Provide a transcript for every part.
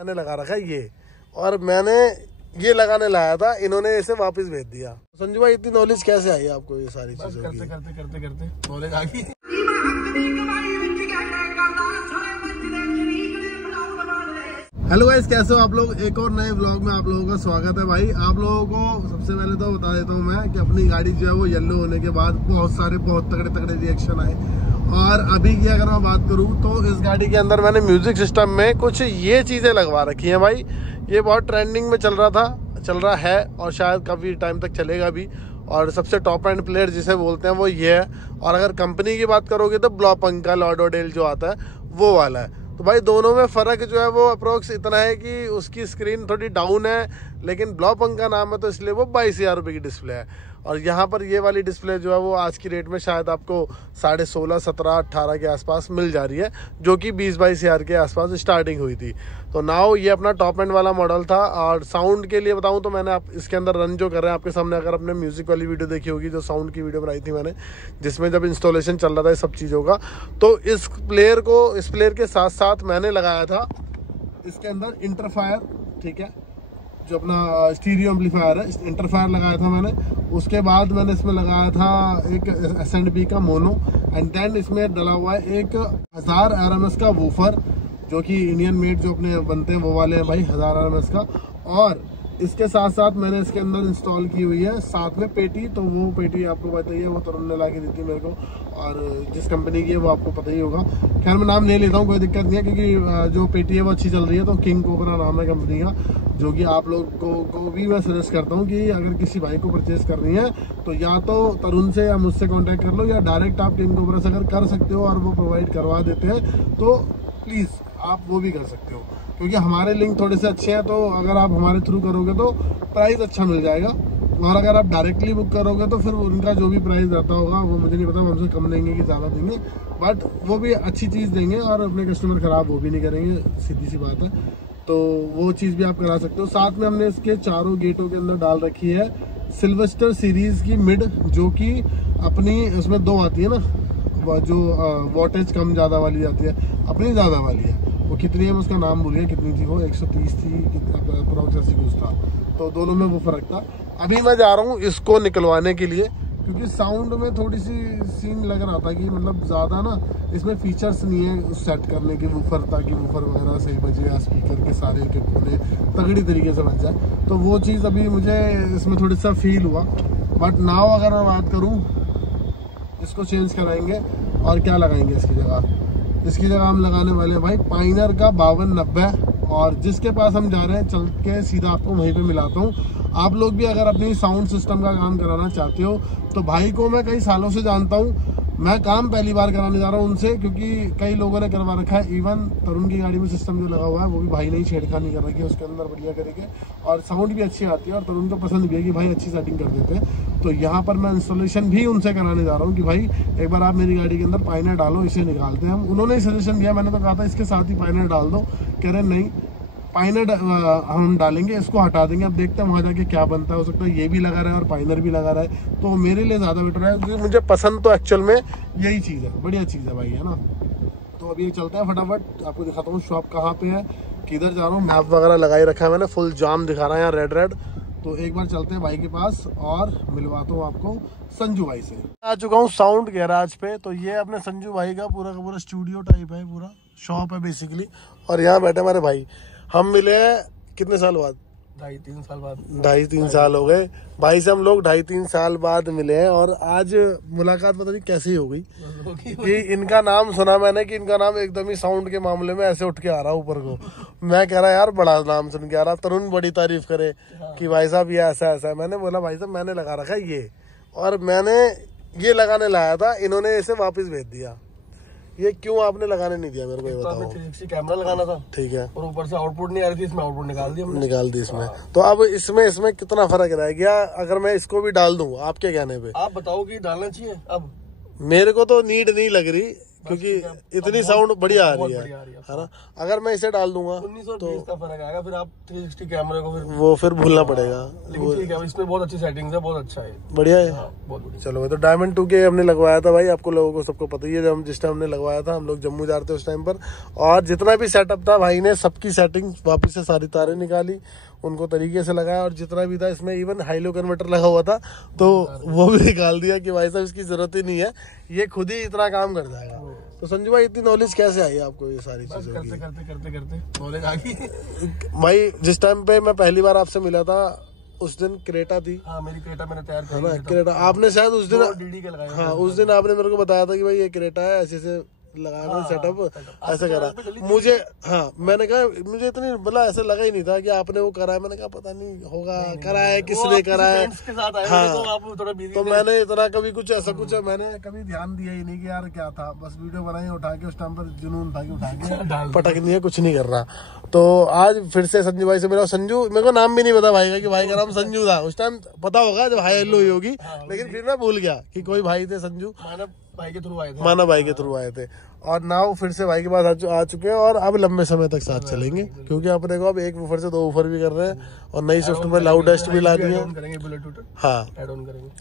मैंने लगा रखा है ये, और मैंने ये लगाने लाया था, इन्होंने इसे वापस भेज दिया। संजू भाई इतनी नॉलेज कैसे आई आपको ये सारी चीजों की? करते नॉलेज आ गई। हेलो गाइस, कैसे हो आप लोग? एक और नए व्लॉग में आप लोगों का स्वागत है भाई। आप लोगों को सबसे पहले तो बता देता हूँ मैं कि अपनी गाड़ी जो है वो येलो होने के बाद बहुत तगड़े रिएक्शन आए। और अभी की अगर मैं बात करूँ तो इस गाड़ी के अंदर मैंने म्यूजिक सिस्टम में कुछ ये चीजें लगवा रखी हैं भाई। ये बहुत ट्रेंडिंग में चल रहा है और शायद काफी टाइम तक चलेगा भी। और सबसे टॉप एंड प्लेयर जिसे बोलते हैं वो ये है। और अगर कंपनी की बात करोगे तो ब्लॉपंका लॉडोडेल जो आता है वो वाला है। तो भाई दोनों में फ़र्क जो है वो अप्रोक्स इतना है कि उसकी स्क्रीन थोड़ी डाउन है, लेकिन ब्लॉपंका नाम है तो इसलिए वो 22,000 रुपये की डिस्प्ले है। और यहाँ पर ये वाली डिस्प्ले जो है वो आज की रेट में शायद आपको 16,500, 17, 18 के आसपास मिल जा रही है, जो कि 20-22,000 के आसपास स्टार्टिंग हुई थी। तो नाउ ये अपना टॉप एंड वाला मॉडल था। और साउंड के लिए बताऊँ तो मैंने आप इसके अंदर रन जो कर रहे हैं आपके सामने, अगर आपने म्यूज़िक वाली वीडियो देखी होगी, जो साउंड की वीडियो बनाई थी मैंने, जिसमें जब इंस्टॉलेशन चल रहा था इस सब चीज़ों का, तो इस प्लेयर के साथ साथ मैंने लगाया था इसके अंदर इंटरफायर, ठीक है, जो अपना स्टीरियो एम्पलीफायर है, इंटरफायर लगाया था मैंने। उसके बाद मैंने इसमें लगाया था एक S&P का मोनो, एंड देन इसमें डला हुआ है एक 1000 RMS का वूफर, जो कि इंडियन मेड जो अपने बनते हैं वो वाले हैं भाई, 1000 RMS का। और इसके साथ साथ मैंने इसके अंदर इंस्टॉल की हुई है साथ में पेटी। तो वो पेटी आपको बताइए, वो तरुण ने ला के दी थी मेरे को, और जिस कंपनी की है वो आपको पता ही होगा। खैर मैं नाम नहीं लेता हूँ, कोई दिक्कत नहीं है, क्योंकि जो पेटी है वो अच्छी चल रही है। तो किंग कोबरा नाम है कंपनी का, जो कि आप लोग को भी मैं सजेस्ट करता हूँ कि अगर किसी भाई को परचेज करनी है तो या तो तरुण से या मुझसे कॉन्टैक्ट कर लो, या डायरेक्ट आप किंग कोबरा से अगर कर सकते हो और वो प्रोवाइड करवा देते हैं तो प्लीज़ आप वो भी कर सकते हो, क्योंकि हमारे लिंक थोड़े से अच्छे हैं। तो अगर आप हमारे थ्रू करोगे तो प्राइस अच्छा मिल जाएगा, और अगर आप डायरेक्टली बुक करोगे तो फिर उनका जो भी प्राइस रहता होगा वो मुझे नहीं पता, हमसे कम देंगे कि ज़्यादा देंगे, बट वो भी अच्छी चीज़ देंगे और अपने कस्टमर ख़राब वो भी नहीं करेंगे, सीधी सी बात है। तो वो चीज़ भी आप करा सकते हो। साथ में हमने इसके चारों गेटों के अंदर डाल रखी है सिल्वेस्टर सीरीज़ की मिड, जो कि अपनी उसमें 2 आती है ना, जो वोटेज कम ज़्यादा वाली आती है, अपनी ज़्यादा वाली है। वो कितनी है मैं उसका नाम भूल गया, कितनी थी वो, 130 थी अप्रोक्स, ऐसी कुछ था। तो दोनों में वो फ़र्क था। अभी मैं जा रहा हूँ इसको निकलवाने के लिए, क्योंकि साउंड में थोड़ी सी सीन लग रहा था कि मतलब ज़्यादा ना इसमें फीचर्स नहीं है सेट करने के वूफर, ताकि वूफर वगैरह सही बजे या स्पीकर के सारे के कोने तगड़ी तरीके से बज जाए। तो वो चीज़ अभी मुझे इसमें थोड़ा सा फील हुआ। बट नाउ अगर मैं बात करूँ, इसको चेंज कराएंगे और क्या लगाएंगे इसकी जगह हम लगाने वाले हैं भाई पाइनर का 5290। और जिसके पास हम जा रहे हैं चल के सीधा आपको वहीं पे मिलाता हूँ। आप लोग भी अगर अपनी साउंड सिस्टम का काम कराना चाहते हो तो भाई को मैं कई सालों से जानता हूँ, मैं काम पहली बार कराने जा रहा हूँ उनसे, क्योंकि कई लोगों ने करवा रखा है। इवन तरुण की गाड़ी में सिस्टम जो लगा हुआ है वो भी भाई ने ही छेड़खानी कर रखी है उसके अंदर, बढ़िया करके, और साउंड भी अच्छी आती है। और तरुण को पसंद भी है कि भाई अच्छी सेटिंग कर देते हैं। तो यहाँ पर मैं इंस्टॉलेशन भी उनसे कराने जा रहा हूँ कि भाई एक बार आप मेरी गाड़ी के अंदर पाइनर डालो, इसे निकालते हैं हम। उन्होंने ही सजेशन दिया, मैंने तो कहा था इसके साथ ही पाइनर डाल दो, कह रहे नहीं पाइनर हम डालेंगे, इसको हटा देंगे, अब देखते हैं वहाँ जाके क्या बनता है। हो सकता है ये भी लगा रहा है और पाइनर भी लगा रहा है, तो मेरे लिए ज़्यादा बेटर है, क्योंकि मुझे पसंद तो एक्चुअल में यही चीज़ है, बढ़िया चीज़ है भाई, है ना। तो अभी चलता है फटाफट, आपको दिखाता हूँ शॉप कहाँ पे है, किधर जा रहा हूँ। मैप वगैरह लगाई रखा है मैंने, फुल जाम दिखा रहा है यहाँ रेड। तो एक बार चलते हैं भाई के पास और मिलवाता हूँ आपको संजू भाई से। आ चुका हूँ साउंड गैराज पे। तो ये अपने संजू भाई का पूरा स्टूडियो टाइप है, पूरा शॉप है बेसिकली। और यहाँ बैठे हमारे भाई, हम मिले हैं कितने साल बाद? 2.5-3 साल बाद। 2.5-3 साल हो गए भाई से हम लोग 2.5-3 साल बाद मिले हैं। और आज मुलाकात पता नहीं कैसी हो गई कि इनका नाम सुना मैंने कि इनका नाम एकदम ही साउंड के मामले में ऐसे उठ के आ रहा ऊपर को। मैं कह रहा यार बड़ा नाम सुन के आ रहा, तरुण बड़ी तारीफ करे कि भाई साहब ये ऐसा है। मैंने बोला भाई साहब मैंने लगा रखा है ये, और मैंने ये लगाने लाया था, इन्होंने इसे वापस भेज दिया। ये क्यों आपने लगाने नहीं दिया मेरे को, ये बताओ। 360 कैमरा लगाना था, ठीक है, और ऊपर से आउटपुट नहीं आ रही थी, इसमें आउटपुट निकाल दी इसमें। तो अब इसमें कितना फर्क रह गया अगर मैं इसको भी डाल दूं आपके कहने पे? आप बताओ कि डालना चाहिए। अब मेरे को तो नीड नहीं लग रही, क्योंकि इतनी साउंड बढ़िया आ रही बढ़िया आ रही है ना। अगर मैं इसे डाल दूंगा 19 और 20 का फर्क आएगा, फिर आप 360 कैमरे को फिर भूलना पड़ेगा। लेकिन ठीक है, इसमें बहुत अच्छी सेटिंग्स है, बहुत अच्छा है, बढ़िया है। बहुत बढ़िया। चलो तो डायमंड 2K हमने लगवाया था भाई, आपको लोगों को सबको पता ही है। जब हम जिस टाइम हमने लगवाया था, हम लोग जम्मू जा रहे थे उस टाइम पर, और जितना भी सेटअप था भाई ने सबकी सेटिंग वापस से सारी तारें निकाली, उनको तरीके से लगाया, और जितना भी था इसमें इवन हाईलो कन्वर्टर लगा हुआ था तो वो भी निकाल दिया कि भाई साहब इसकी जरूरत ही नहीं है, ये खुद ही इतना काम कर जाएगा। तो संजू भाई इतनी नॉलेज कैसे आई आपको ये सारी चीजों की? करते नॉलेज आ गई भाई जिस टाइम पे मैं पहली बार आपसे मिला था उस दिन क्रेटा थी। हाँ, मेरी क्रेटा मैंने तैयार है ना, क्रेटा आपने शायद उस दिन DD के लगाया। हाँ, उस दिन आपने मेरे को बताया था कि भाई ये क्रेटा है, ऐसे से लगाया मैंने सेटअप, ऐसे करा मुझे। हाँ, मैंने कहा मुझे इतनी मतलब ऐसे लगा ही नहीं था कि आपने वो करा है। मैंने कहा पता नहीं होगा करा है किसने करा है। हाँ, तो मैंने इतना कभी कुछ ऐसा कुछ मैंने कभी ध्यान दिया ही नहीं कि यार क्या था, बस वीडियो बनाई उठा के, उस टाइम पर जुनून था कि उठा के पटक दिया, कुछ नहीं कर रहा। तो आज फिर से संजू भाई से मिला। संजू मेरे को नाम भी नहीं पता भाई का, कि भाई का नाम संजू था। उस टाइम पता होगा जब हाई हेलो हुई होगी, लेकिन फिर मैं भूल गया कि कोई भाई थे संजू, भाई के थ्रू आए थे, माना भाई के थ्रू आए थे। और नाउ फिर से भाई के पास आ चुके हैं, और अब लंबे समय तक साथ चलेंगे, क्योंकि अपने को अब एक वूफर से 2 वूफर भी कर रहे हैं, और नई स्विफ्ट में लाउडेस्ट भी ला दी है। हाँ,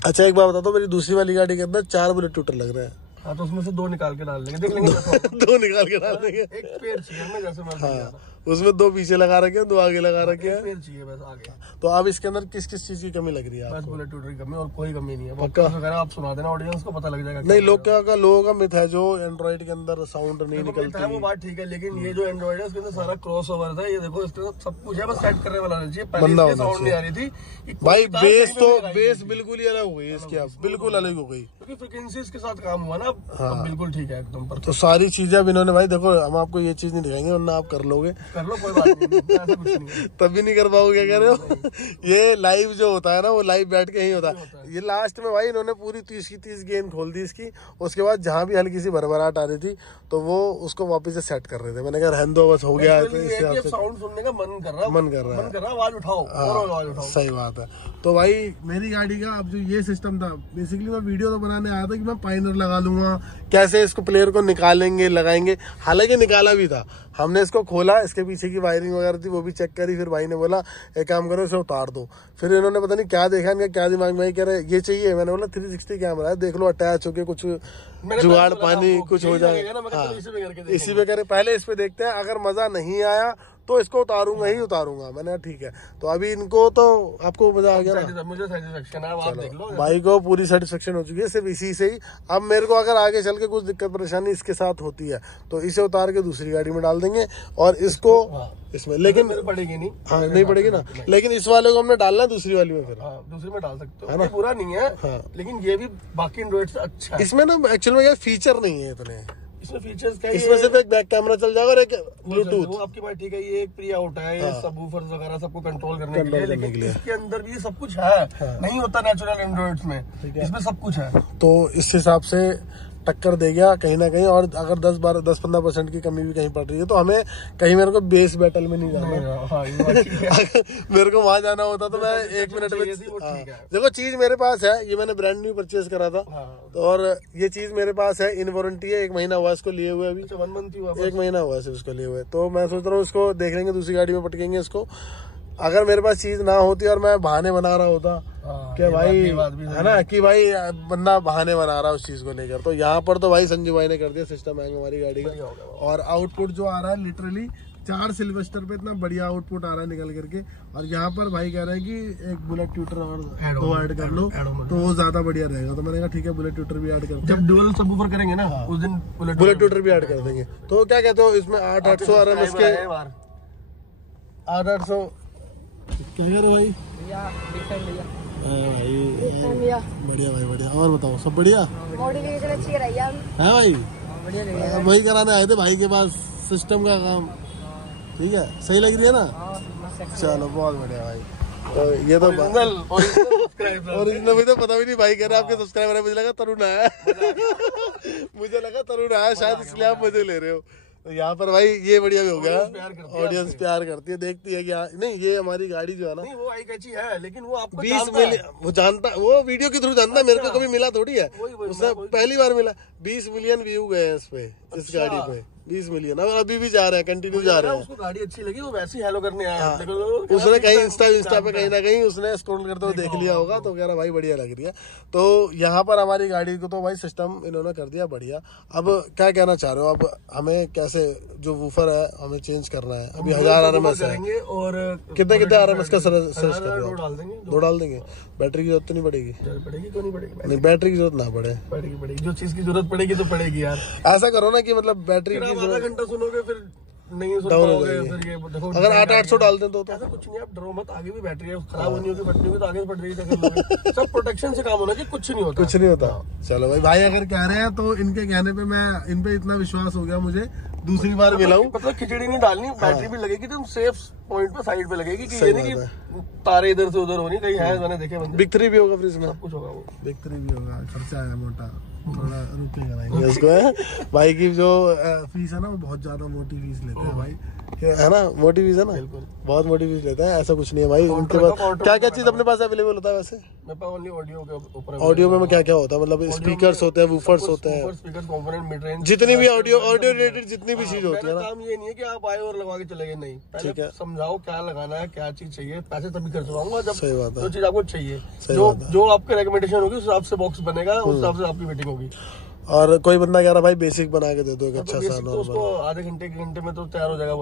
अच्छा एक बात बता दो, मेरी दूसरी वाली गाड़ी के अंदर 4 बुलेट ट्यूटर लग रहे हैं। हाँ, तो उसमें से 2 निकाल के डाल लेंगे, देख लेंगे 2 निकाल के डाल देंगे। एक पेड़ चाहिए हमें, जैसे हाँ, उसमें 2 पीछे लगा रखे हैं, 2 आगे लगा रखे हैं, पेड़ चाहिए बस आगे। तो अब इसके अंदर किस किस चीज की कमी लग रही है? बस बुलेट ट्यूटर की कमी, और कोई कमी नहीं है। पॉडकास्ट वगैरह आप सुना देना, ऑडियंस को पता लग जाएगा। नहीं, लोगों का मिथ है जो एंड्रॉइड के अंदर साउंड नहीं निकलता है, वो बात ठीक है, लेकिन ये जो एंड्रॉइड है उसके अंदर सारा क्रॉस ओवर था। ये देखो इसके अंदर सब कुछ है, बस सेट करने वाला चाहिए। पहले साउंड नहीं आ रही थी भाई, बेस बिल्कुल ही अलग हो गई इसकी, अब बिल्कुल अलग हो गई, क्योंकि फ्रिक्वेंसीज के साथ काम हुआ ना। हाँ, बिल्कुल ठीक है एकदम पर। तो सारी चीजें अब इन्होंने, भाई देखो हम आपको ये चीज नहीं दिखाएंगे वरना आप कर लोगे, कर लो कोई बात नहीं, ऐसा कुछ नहीं है। तब भी नहीं कर पाओगे, क्या कह रहे हो? ये लाइव जो होता है ना, वो लाइव बैठ के ही होता है। ये लास्ट में भाई इन्होंने पूरी 30 की 30 गेंद खोल दी इसकी। उसके बाद जहां भी हल्की सी भरभराहट आ रही थी तो वो उसको वापस से सेट कर रहे थे। मैंने कहा रहने दो, बस हो गया। साउंड सुनने का मन कर रहा है, आवाज उठाओ, आवाज उठाओ। सही बात है। तो भाई मेरी गाड़ी का अब जो ये सिस्टम था, बेसिकली मैं वीडियो तो बनाने आया था कि मैं पाइनर लगा लूंगा, कैसे इसको प्लेयर को निकालेंगे लगाएंगे। हालांकि निकाला भी था, हमने इसको खोला, इसके पीछे की वायरिंग वगैरह थी वो भी चेक करी। फिर भाई ने बोला एक काम करो इसे उतार दो। फिर इन्होंने पता नहीं क्या देखा, इनका क्या दिमाग में कह रहे ये चाहिए। मैंने बोला 360 कैमरा है, देख लो अटैच होके कुछ जुगाड़ पानी कुछ हो जाएगा। हाँ, इसी पे करे, पहले इस पे देखते हैं, अगर मजा नहीं आया तो इसको उतारूंगा ही उतारूंगा। मैंने ठीक है, तो अभी इनको तो आपको मजा आ गया ना, मुझे सेटिस्फेक्शन है, आप देख लो। भाई को पूरी सेटिस्फेक्शन हो चुकी है सिर्फ इसी से ही। अब मेरे को अगर आगे चल के कुछ दिक्कत परेशानी इसके साथ होती है तो इसे उतार के दूसरी गाड़ी में डाल देंगे, और इसको इसमें, लेकिन पड़ेगी नहीं। हाँ, नहीं पड़ेगी ना, लेकिन इस वाले को हमने डालना है दूसरी वाली में। फिर दूसरी में डाल सकते हो, बुरा नहीं है, लेकिन ये भी बाकी एंड्रॉइड से अच्छा है। इसमें ना एक्चुअल में फीचर नहीं है इतने, इसमें फीचर्स क्या है? इसमें सिर्फ एक बैक कैमरा चल जाएगा और एक ब्लूटूथ। वो आपकी बात ठीक है, ये एक प्री आउट है, ये सबवूफर्स वगैरह सबको कंट्रोल करने के लिए, लेकिन इसके अंदर भी सब कुछ है। नहीं होता नेचुरल एंड्रॉइड्स में, इसमें सब कुछ है। तो इस हिसाब से टक्कर दे गया कहीं ना कहीं। और अगर 10-15% की कमी भी कहीं पड़ रही है तो हमें कहीं, मेरे को बेस बैटल में नहीं जाना। मेरे को वहां जाना होता तो मैं 1 मिनट में, देखो चीज मेरे पास है, ये मैंने ब्रांड न्यू परचेज करा था, और ये चीज मेरे पास है, इन वारंटी है, 1 महीना हुआ इसको लिए हुए, अभी 1 मंथ ही हुआ, 1 महीना हुआ सिर्फ इसको लिए हुए। तो मैं सोच रहा हूँ इसको देख लेंगे, दूसरी गाड़ी में पटकेंगे इसको। अगर मेरे पास चीज ना होती और मैं बहाने बना रहा होता कि भाई है ना, कि भाई बंदा बहाने बना रहा है उस चीज को लेकर, तो यहाँ पर तो भाई संजू भाई ने कर दिया सिस्टम हैंग हमारी गाड़ी का। और आउटपुट जो आ रहा है लिटरली 4 सिल्वेस्टर पे इतना बढ़िया आउटपुट आ रहा है निकल करके। और यहाँ पर भाई कह रहे हैं कि एक बुलेट ट्यूटर और 2 ऐड कर लो तो वो ज्यादा बढ़िया रहेगा। तो मैंने कहा ठीक है, बुलेट ट्यूटर भी ऐड कर, जब डुअल सबवूफर करेंगे ना उस दिन बुलेट ट्यूटर भी ऐड कर देंगे। तो क्या कहते हो, इसमें 800 RMS के 800 क्या कह रहे भाई? बढ़िया भाई, बढ़िया। और बताओ सब बढ़िया है भाई? वही कराने आए थे भाई के पास सिस्टम का काम, ठीक है, सही लग रही है ना? चलो बहुत बढ़िया भाई। तो ये तो ओरिजिनल, मुझे पता भी नहीं भाई कह रहे आपके सब्सक्राइबर है, मुझे लगा तरुण आया। मुझे लगा तरुण आया शायद, इसलिए आप मजे ले रहे हो। तो यहाँ पर भाई ये बढ़िया भी हो गया, ऑडियंस प्यार करती है, देखती है कि नहीं ये हमारी गाड़ी जो है ना, नहीं वो आई कैची है, लेकिन वो आपको 20 मिलियन वो जानता, वो वीडियो के थ्रू जानता है, मेरे को कभी मिला थोड़ी है, उसने पहली बार मिला। 20 मिलियन व्यू गए इस पे, इस गाड़ी पे 20 मिलियन, अब अभी भी जा रहे हैं, कंटिन्यू जा रहे हैं। उसको गाड़ी अच्छी लगी वो वैसे ही हेलो करने आया। उसने कहीं इंस्टा पे कहीं ना कहीं उसने स्क्रॉल करते हुए देख लिया होगा, तो कह रहा भाई बढ़िया लग रही है। तो यहाँ पर हमारी गाड़ी को तो भाई सिस्टम इन्होंने कर दिया बढ़िया। अब क्या कहना चाह रहे हो, अब हमें कैसे जो वूफर है हमें चेंज करना है? अभी 1000 RMS है, और कितने RMS का सर्च कर रहे हो? 2 डाल देंगे। बैटरी की जरूरत नहीं पड़ेगी? क्यों नहीं पड़ेगी? नहीं, बैटरी की जरूरत ना पड़े, पड़ेगी, जो चीज की जरूरत पड़ेगी तो पड़ेगी यार। ऐसा करो ना कि मतलब बैटरी की आधा घंटा सुनोगे फिर नहीं सुन पाओगे, फिर ये देखो अगर 800 डाल दें तो ऐसा कुछ नहीं, आप डरो मत, आगे भी बैटरी है, खराब होनी होगी, फटनी होगी तो आगे बढ़ रही। सब प्रोटेक्शन से काम होना कि कुछ नहीं होता, कुछ नहीं होता। चलो भाई अगर कह रहे हैं तो इनके कहने पे मैं इन पे इतना विश्वास हो गया मुझे, दूसरी बार मिलाऊं। मतलब खिचड़ी नहीं डालनी, बैटरी भी लगेगी तो सेफ पॉइंट पे साइड पे लगेगी, कि ये नहीं कि तारे इधर से उधर होनी, कहीं है मैंने देखे बंदे। बिग 3 भी होगा फिर इसमें, कुछ होगा, वो बिग 3 भी होगा, खर्चा है मोटा, थोड़ा रुकेगा इसको। भाई की जो फीस है ना वो बहुत ज्यादा मोटी फीस लेते हैं भाई, है ना, मोटी फीस है ना, बहुत मोटी फीस लेता है, ऐसा कुछ नहीं है भाई। उनके पास क्या क्या चीज अपने पास अवेलेबल होता है? वैसे मेरे पास ओनली ऑडियो के ऊपर। ऑडियो में क्या क्या होता है? मतलब स्पीकर्स होते हैं, वूफर्स होते हैं, स्पीकर कंपोनेंट, मिड रेंज, जितनी भी ऑडियो रिलेटेड जितनी भी चीज होती है ना। काम ये नहीं है कि आप आए और लगवा के चले गए, नहीं, पहले समझाओ क्या लगाना है, क्या चीज चाहिए, पैसे तभी खर्चवाऊंगा जब सही बात है, जो चीज आपको चाहिए, जो आपके रिकमेंडेशन होगी उस हिसाब से बॉक्स बनेगा, उस हिसाब से आपकी फिटिंग होगी। और कोई बंदा कह रहा भाई बेसिक बना के दे दो एक अच्छा सा, तो उसको आधे घंटे एक घंटे में तो तैयार हो जाएगा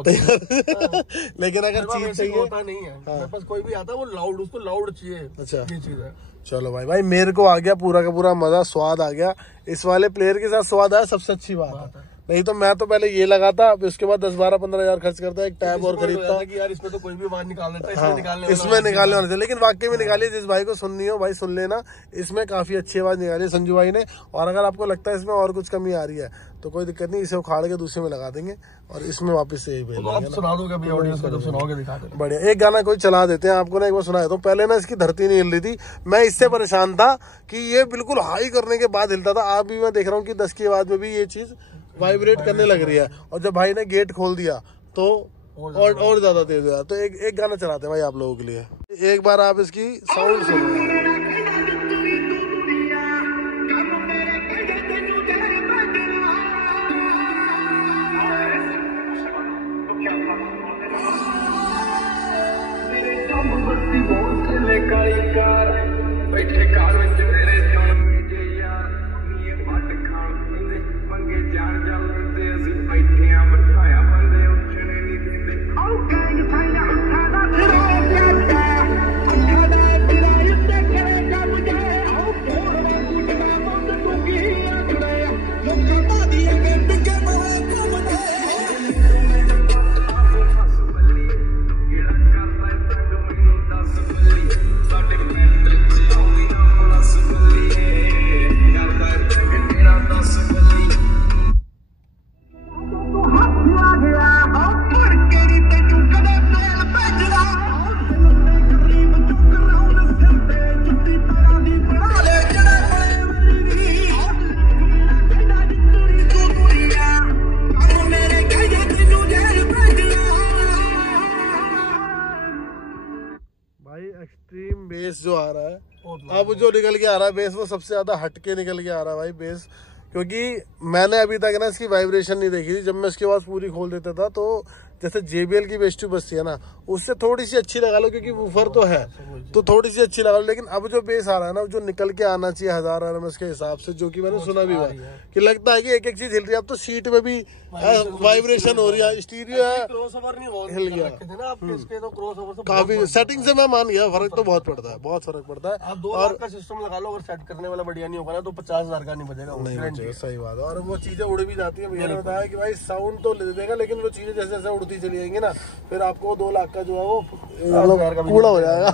लेकिन अगर चीज चाहिए होता नहीं है मेरे पास, कोई भी आता है वो लाउड, उसको लाउड चाहिए। अच्छा, ये चीज है। चलो भाई मेरे को आ गया पूरा का पूरा मजा, स्वाद आ गया, इस वाले प्लेयर के साथ स्वाद आया, सबसे अच्छी बात है। नहीं तो मैं तो पहले ये लगाता, उसके बाद 10-12-15 हजार खर्च करता, एक टैब और खरीदता कि यार इसमें तो कोई भी आवाज निकाल लेता है, इसमें निकालने वाले थे, लेकिन वाकई में निकालिए। जिस भाई को सुननी हो भाई सुन लेना, इसमें काफी अच्छी आवाज निकाली संजू भाई ने। और अगर आपको लगता है इसमें और कुछ कमी आ रही है तो कोई दिक्कत नहीं, इसे उखाड़ के दूसरे में लगा देंगे और इसमें वापस से यही भेज देंगे। सुना दोगे अभी ऑडियंस को, जब सुनाओगे दिखा देना। बढ़िया, एक गाना कोई चला देते हैं आपको ना, एक बार सुनाया तो पहले ना इसकी धरती नहीं हिल रही थी, मैं इससे परेशान था कि ये बिल्कुल हाई करने के बाद हिलता था। आप भी मैं देख रहा हूँ कि 10 की आवाज में भी ये चीज वाइब्रेट करने लग रही है, और जब भाई ने गेट खोल दिया तो और ज्यादा तेज हो गया। तो एक गाना चलाते हैं भाई आप लोगों के लिए, एक बार आप इसकी साउंड सुनो। एक्सट्रीम बेस जो आ रहा है अब जो निकल के आ रहा है बेस, वो सबसे ज्यादा हटके निकल के आ रहा है भाई बेस, क्योंकि मैंने अभी तक ना इसकी वाइब्रेशन नहीं देखी थी। जब मैं इसकी आवाज पूरी खोल देता था तो जैसे JBL की बेस ट्यूब बजती है ना, उससे थोड़ी सी अच्छी लगा लो, क्योंकि वूफर तो है तो थोड़ी सी अच्छी लगा लो। लेकिन अब जो बेस आ रहा है ना, जो निकल के आना चाहिए 1000 RMS के हिसाब से, जो कि मैंने सुना भी हुआ कि लगता है कि एक एक चीज हिल रही है। अब तो सीट में भी वाइब्रेशन हो रही है, स्टीरियो है हिल गया काफी। सेटिंग से मैं मान गया, फर्क तो बहुत पड़ता है, बहुत फर्क पड़ता है। आप 2 लाख का सिस्टम लगा लो, अगर सेट करने वाला बढ़िया नहीं होगा ना तो 50,000 का नहीं बजेगा, नहीं बजेगा। सही बात है। और वो चीजें उड़ भी जाती है। भैया ने बताया कि भाई साउंड तो ले देगा, लेकिन वो चीजें जैसे जैसे उड़ती चली जाएंगी ना, फिर आपको 2 लाख का जो है वो कूड़ा हो जाएगा।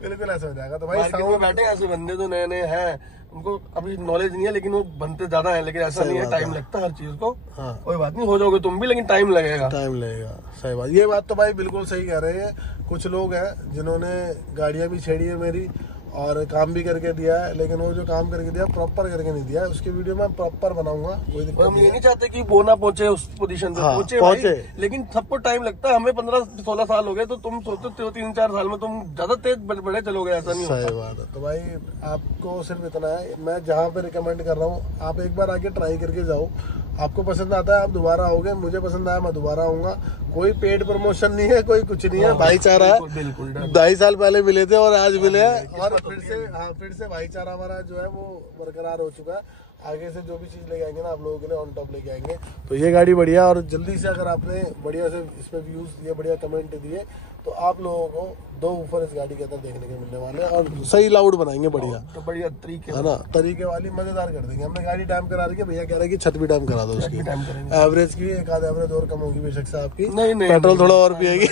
बिल्कुल ऐसा हो जाएगा। तो भाई साउंड में बैठे ऐसे बंदे तो नए नए हैं, उनको अभी नॉलेज नहीं है, लेकिन वो बनते ज्यादा है, लेकिन ऐसा नहीं है, टाइम लगता है हर चीज को। हाँ। कोई बात नहीं, हो जाओगे तुम भी, लेकिन टाइम लगेगा। सही बात, ये बात तो भाई बिल्कुल सही कह रहे हैं। कुछ लोग हैं जिन्होंने गाड़ियां भी छेड़ी है मेरी, और काम भी करके दिया है, लेकिन वो जो काम करके दिया प्रॉपर करके नहीं दिया है। उसकी वीडियो मैं प्रॉपर बनाऊंगा, कोई दिक्कत हम ये नहीं चाहते कि वो ना पहुंचे उस पोजीशन पे, पहुंचे, लेकिन सबको टाइम लगता है। हमें 15-16 साल हो गए, तो तुम सोचते हो 3-4 साल में तुम ज्यादा तेज बड़े चलोगे, ऐसा नहीं होता। सही बात है। तो भाई आपको सिर्फ इतना है, मैं जहाँ पे रिकमेंड कर रहा हूँ, आप एक बार आके ट्राई करके जाओ। आपको पसंद आता है आप दोबारा आओगे, मुझे पसंद आया मैं दोबारा आऊंगा। कोई पेड प्रमोशन नहीं है, कोई कुछ नहीं है, भाईचारा है। 2.5 साल पहले मिले थे और आज मिले हैं, और फिर से भाईचारा हमारा जो है वो बरकरार हो चुका है। आगे से जो भी चीज लेके आएंगे ना आप लोगों के लिए ऑन टॉप लेके आएंगे। तो ये गाड़ी बढ़िया, और जल्दी से अगर आपने बढ़िया से इसमें व्यूज दिए, बढ़िया कमेंट दिए, तो आप लोगों को 2 ऊपर इस गाड़ी के अंदर देखने के मिलने वाले हैं, और सही लाउड बनाएंगे बढ़िया, तो बढ़िया तरीके है ना, तरीके वाली मजेदार कर देंगे। हमने गाड़ी डैम करा रही है, भैया कह रहे हैं कि छत भी डैम करा दो उसकी, एवरेज की एक आध एवरेज और कम होगी बेशक से आपकी, नहीं पेट्रोल थोड़ा और पिएगी,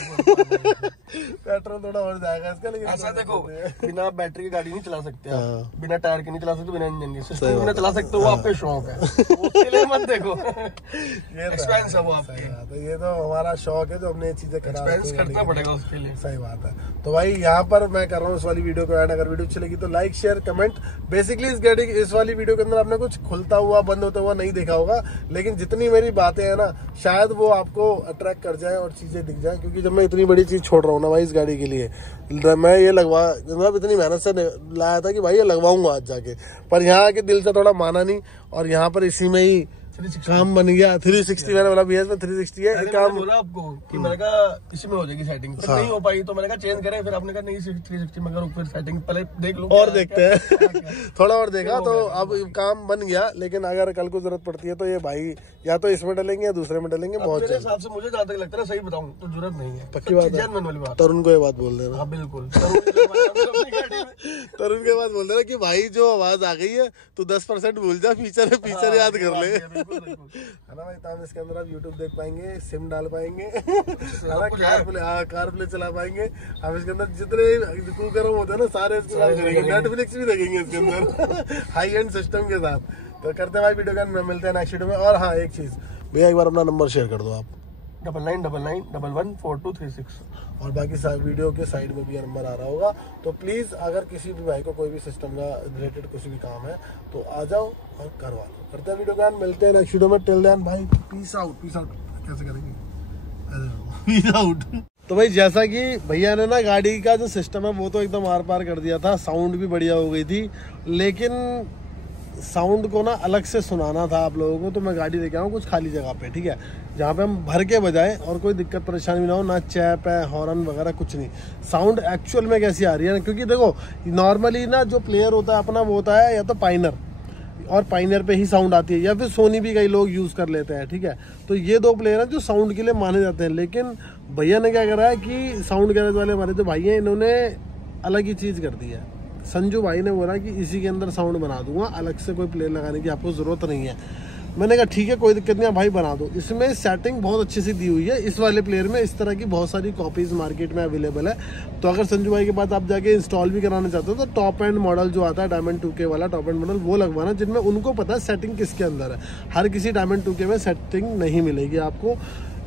पेट्रोल थोड़ा और जाएगा इसका। लेकिन ऐसा देखो, बिना बैटरी की गाड़ी नहीं चला सकते आप, बिना टायर के नहीं चला सकते, बिना इंजन के सिस्टम बिना चला सकते हो, वो आपके शौक है, उसके लिए मत देखो, ये एक्सपेंस है वो आपकी। ये तो हमारा शौक है, जो हमने ये चीजें करना पड़ेगा उसके लिए। सही बात है। तो भाई यहाँ पर मैं कर रहा हूँ इस वाली वीडियो को ऐड। अगर वीडियो अच्छी लगी तो लाइक शेयर कमेंट। बेसिकली इस वाली वीडियो के अंदर आपने कुछ खुलता हुआ बंद होता हुआ नहीं देखा होगा, लेकिन जितनी मेरी बातें हैं ना, शायद वो आपको अट्रैक्ट कर जाए और चीजें दिख जाए। क्योंकि जब मैं इतनी बड़ी चीज छोड़ रहा हूँ ना भाई इस गाड़ी के लिए, मैं ये मतलब इतनी मेहनत से लाया था कि भाई ये लगवाऊंगा आज जाके, पर यहाँ आके दिल से थोड़ा माना नहीं, और यहाँ पर इसी में ही काम बन गया। 360 मैंने बोला BS में 360 है काम। बोला आपको कि मैंने कहा इसी में हो जाएगी सेटिंग, तो नहीं हो पाई, तो मैंने कहा चेंज करें, फिर आपने कहा नहीं 360 में करो, फिर सेटिंग पहले देख लो और देखते हैं। थोड़ा और देखा तो अब काम बन गया। लेकिन अगर कल को जरूरत पड़ती है तो ये भाई या तो इसमें डलेंगे या दूसरे में डलेंगे। बहुत मेरे हिसाब से मुझे जहाँ तक लगता है सही बताऊँ तो जरूरत नहीं है, पक्की बात है। तरुण को ये बात बोल देना। हाँ बिल्कुल, तरुण के बाद बोल देना कि भाई जो आवाज आ गई है तो 10% भूल जा, फीचर याद कर ले, है ना भाई। तब इसके अंदर आप YouTube देख पाएंगे, सिम डाल पाएंगे, कार प्ले चला पाएंगे। अब इसके अंदर जितने कुकरम होते हैं ना सारे नेटफ्लिक्स भी देखेंगे इसके अंदर हाई एंड सिस्टम के साथ। तो करते भाई वीडियो का, मिलते हैं नेक्स्ट वीडियो में। और हाँ एक चीज भैया, एक बार अपना नंबर शेयर कर दो आप। 9999114236। और बाकी वीडियो के साइड में भी ये नंबर आ रहा होगा। तो प्लीज अगर किसी भी भाई को कोई भी सिस्टम का रिलेटेड कुछ भी काम है तो आ जाओ और करवा लो। करते हैं वीडियो का, मिलते हैं नेक्स्ट वीडियो में। टिल देन भाई पीस आउट। कैसे करेंगे, पीस आउट। तो भाई जैसा कि भैया ने ना गाड़ी का जो सिस्टम है वो तो एकदम आर पार कर दिया था, साउंड भी बढ़िया हो गई थी, लेकिन साउंड को ना अलग से सुनाना था आप लोगों को। तो मैं गाड़ी लेके आऊँ कुछ खाली जगह पे, ठीक है, जहाँ पे हम भर के बजाएं और कोई दिक्कत परेशानी भी ना हो, ना चैप है हॉर्न वगैरह कुछ नहीं। साउंड एक्चुअल में कैसी आ रही है ना, क्योंकि देखो नॉर्मली ना जो प्लेयर होता है अपना वो होता है या तो पाइनर, और पाइनर पे ही साउंड आती है, या फिर सोनी भी कई लोग यूज कर लेते हैं, ठीक है। तो ये 2 प्लेयर हैं जो साउंड के लिए माने जाते हैं। लेकिन भैया ने क्या करा है कि साउंड गैरेज वाले हमारे जो भाई हैं इन्होंने अलग ही चीज कर दी है। संजू भाई ने बोला कि इसी के अंदर साउंड बना दूंगा, अलग से कोई प्लेयर लगाने की आपको जरूरत नहीं है। मैंने कहा ठीक है कोई दिक्कत नहीं है भाई, बना दो। इसमें सेटिंग बहुत अच्छी सी दी हुई है इस वाले प्लेयर में। इस तरह की बहुत सारी कॉपीज मार्केट में अवेलेबल है। तो अगर संजू भाई के पास आप जाके इंस्टॉल भी कराना चाहते हो तो टॉप एंड मॉडल जो आता है डायमंड 2K वाला टॉप एंड मॉडल वो लगवाना, जिनमें उनको पता है सेटिंग किसके अंदर है। हर किसी डायमंड 2K में सेटिंग नहीं मिलेगी आपको।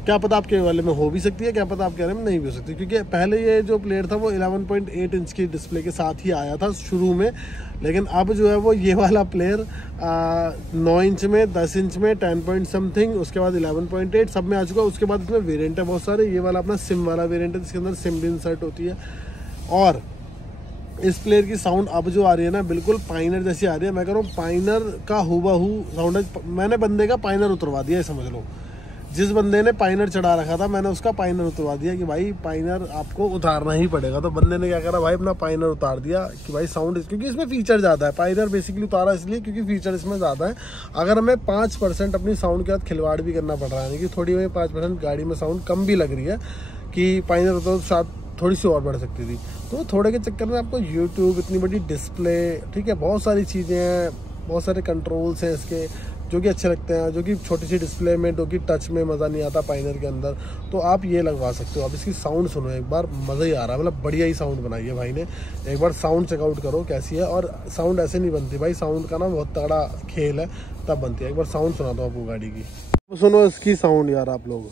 क्या पता आपके वाले में हो भी सकती है, क्या पता आपके वाले में नहीं भी हो सकती, क्योंकि पहले ये जो प्लेयर था वो 11.8 इंच की डिस्प्ले के साथ ही आया था शुरू में। लेकिन अब जो है वो ये वाला प्लेयर 9 इंच में, 10 इंच में, 10 पॉइंट समथिंग, उसके बाद 11.8 सब में आ चुका है। उसके बाद इसमें वेरिएंट है बहुत सारे। ये वाला अपना सिम वाला वेरिएंट है जिसके अंदर सिम भी इंसर्ट होती है। और इस प्लेयर की साउंड अब जो आ रही है ना बिल्कुल पाइनर जैसी आ रही है। मैं कह रहा हूँ पाइनर का हूबहू साउंड है। मैंने बंदे का पाइनर उतरवा दिया है, समझ लो। जिस बंदे ने पाइनर चढ़ा रखा था मैंने उसका पाइनर उतरवा दिया कि भाई पाइनर आपको उतारना ही पड़ेगा। तो बंदे ने क्या करा भाई, अपना पाइनर उतार दिया कि भाई साउंड, क्योंकि इसमें फीचर ज़्यादा है। पाइनर बेसिकली उतारा इसलिए क्योंकि फीचर इसमें ज़्यादा है। अगर हमें 5% अपनी साउंड के साथ खिलवाड़ भी करना पड़ रहा है, कि थोड़ी हमें 5% गाड़ी में साउंड कम भी लग रही है कि पाइनर तो शायद थोड़ी सी और बढ़ सकती थी, तो थोड़े के चक्कर में आपको यूट्यूब, इतनी बड़ी डिस्प्ले, ठीक है, बहुत सारी चीज़ें हैं, बहुत सारे कंट्रोल्स हैं इसके जो कि अच्छे लगते हैं, जो कि छोटी सी डिस्प्ले में, जो कि टच में मज़ा नहीं आता पाइनर के अंदर, तो आप ये लगवा सकते हो। अब इसकी साउंड सुनो एक बार, मज़ा ही आ रहा है, मतलब बढ़िया ही साउंड बनाई है भाई ने। एक बार साउंड चेकआउट करो कैसी है। और साउंड ऐसे नहीं बनती भाई, साउंड का ना बहुत तगड़ा खेल है, तब बनती है। एक बार साउंड सुना दो आपको गाड़ी की, सुनो इसकी साउंड यार आप लोग।